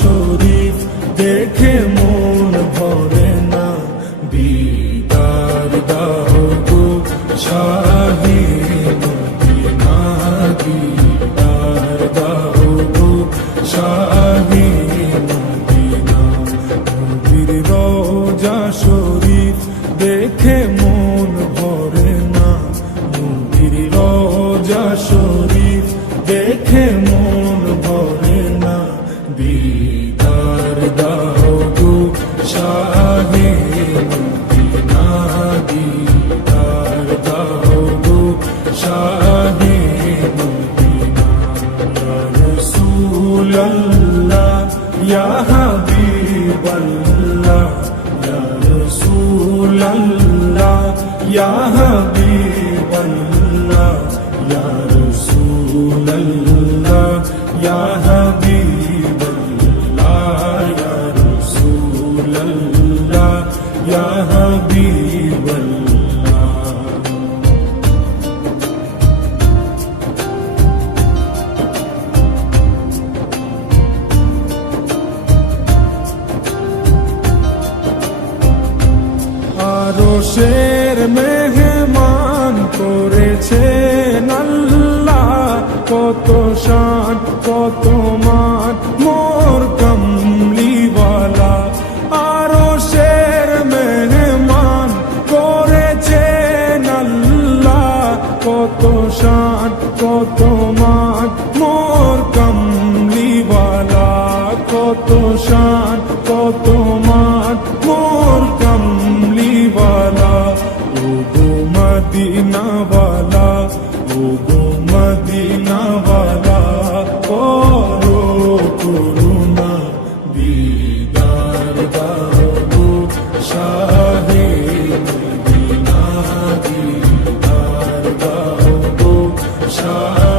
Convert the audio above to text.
শরীফ দেখে মন ভরে না, দিদার দাও গো শাহে মদিনা, দিদার দাও গো শাহে মদিনা। নবীর রওজা শরীফ দেখে মন ভরে না, নবীর রওজা শরীফ দেখে মন ভরে না, দিদার দাও গো শাহে মদিনা, দিদার দাও গো শাহে মদিনা। ইয়া রাসূলাল্লাহ ইয়া হাবিবাল্লাহ, ইয়া রাসূলাল্লাহ ইয়া হাবিবাল্লাহ, ইয়া রাসূলাল্লাহ ইয়া হাবিবাল্লাহ, ইয়া রাসূলাল্লাহ ইয়া হাবিবাল্লাহ। আরশের মেহমান করেছেন আল্লাহ, কত শান কত মান মোর কামলিওয়ালা। আরশের মেহমান করেছেন আল্লাহ, কত শান কত মান মোর কামলিওয়ালা, কত শান কত মান মোর কামলিওয়ালা। ও গো মদিনাওয়ালা, ও গো মদিনাওয়ালা, করো করুণা, দিদার দাও গো শাহে মদিনা, দিদার দাও গো শাহে